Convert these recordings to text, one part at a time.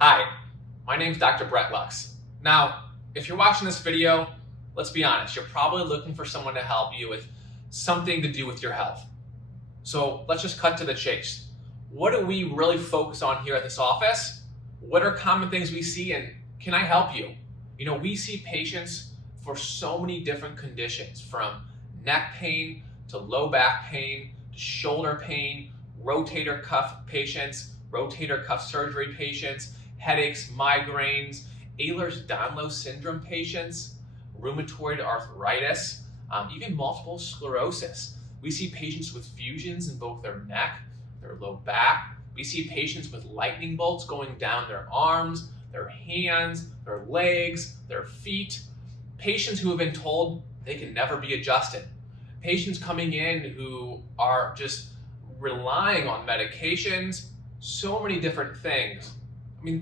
Hi, my name's Dr. Brett Lux. Now, if you're watching this video, let's be honest, you're probably looking for someone to help you with something to do with your health. So let's just cut to the chase. What do we really focus on here at this office? What are common things we see, and can I help you? We see patients for so many different conditions, from neck pain to low back pain to shoulder pain, rotator cuff patients, rotator cuff surgery patients, headaches, migraines, Ehlers-Danlos syndrome patients, rheumatoid arthritis, even multiple sclerosis. We see patients with fusions in both their neck, their low back. We see patients with lightning bolts going down their arms, their hands, their legs, their feet. Patients who have been told they can never be adjusted. Patients coming in who are just relying on medications, so many different things.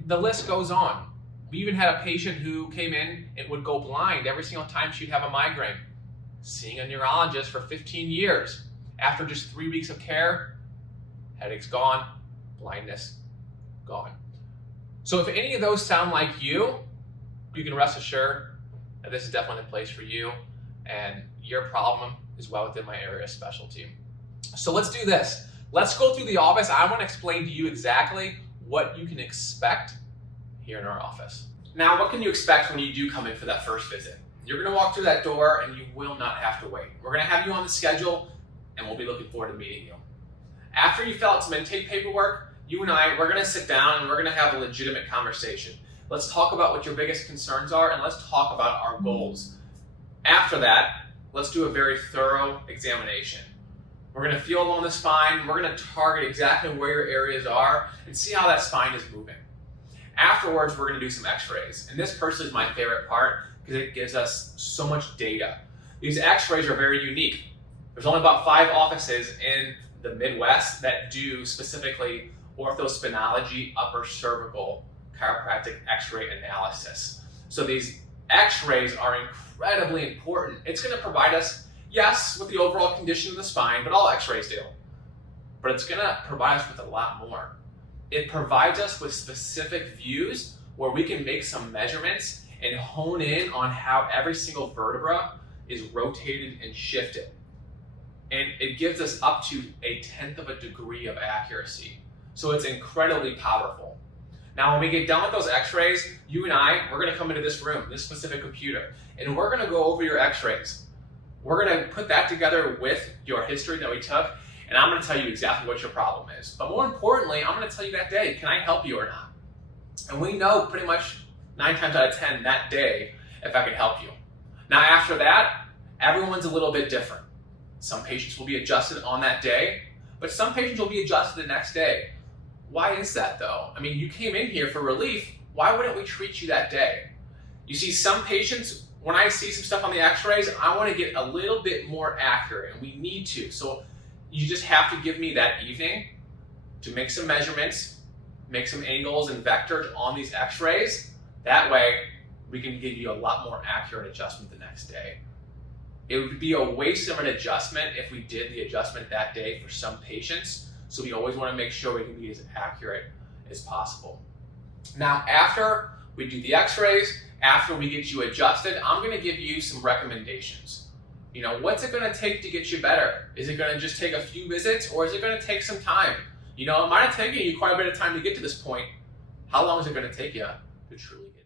The list goes on. We even had a patient who came in and would go blind every single time she'd have a migraine. Seeing a neurologist for 15 years. After just 3 weeks of care, headaches gone, blindness gone. So if any of those sound like you can rest assured that this is definitely the place for you, and your problem is well within my area of specialty. So let's do this. Let's go through the office. I want to explain to you exactly what you can expect here in our office. Now, what can you expect when you do come in for that first visit? You're going to walk through that door and you will not have to wait. We're going to have you on the schedule and we'll be looking forward to meeting you. After you fill out some intake paperwork, you and we're going to sit down and we're going to have a legitimate conversation. Let's talk about what your biggest concerns are and let's talk about our goals. After that, let's do a very thorough examination. We're going to feel along the spine. We're going to target exactly where your areas are and see how that spine is moving. Afterwards, we're going to do some x-rays. And this personally is my favorite part because it gives us so much data. These x-rays are very unique. There's only about 5 offices in the Midwest that do specifically Orthospinology upper cervical chiropractic x-ray analysis. So these x-rays are incredibly important. It's going to provide us, yes, with the overall condition of the spine, but all x-rays do. But it's going to provide us with a lot more. It provides us with specific views where we can make some measurements and hone in on how every single vertebra is rotated and shifted. And it gives us up to 1/10 of a degree of accuracy. So it's incredibly powerful. Now, when we get done with those x-rays, you and we're going to come into this room, this specific computer, and we're going to go over your x-rays. We're going to put that together with your history that we took, and I'm going to tell you exactly what your problem is. But more importantly, I'm going to tell you that day, can I help you or not? And we know pretty much 9 times out of 10 that day if I can help you. Now, after that, everyone's a little bit different. Some patients will be adjusted on that day, but some patients will be adjusted the next day. Why is that though? You came in here for relief. Why wouldn't we treat you that day? You see, some patients, when I see some stuff on the x-rays, I want to get a little bit more accurate, and we need to. So you just have to give me that evening to make some measurements, make some angles and vectors on these x-rays. That way, we can give you a lot more accurate adjustment the next day. It would be a waste of an adjustment if we did the adjustment that day for some patients. So we always want to make sure we can be as accurate as possible. Now, after we do the x-rays, after we get you adjusted, I'm going to give you some recommendations. What's it going to take to get you better? Is it going to just take a few visits, or is it going to take some time? It might have taken you quite a bit of time to get to this point. How long is it going to take you to truly get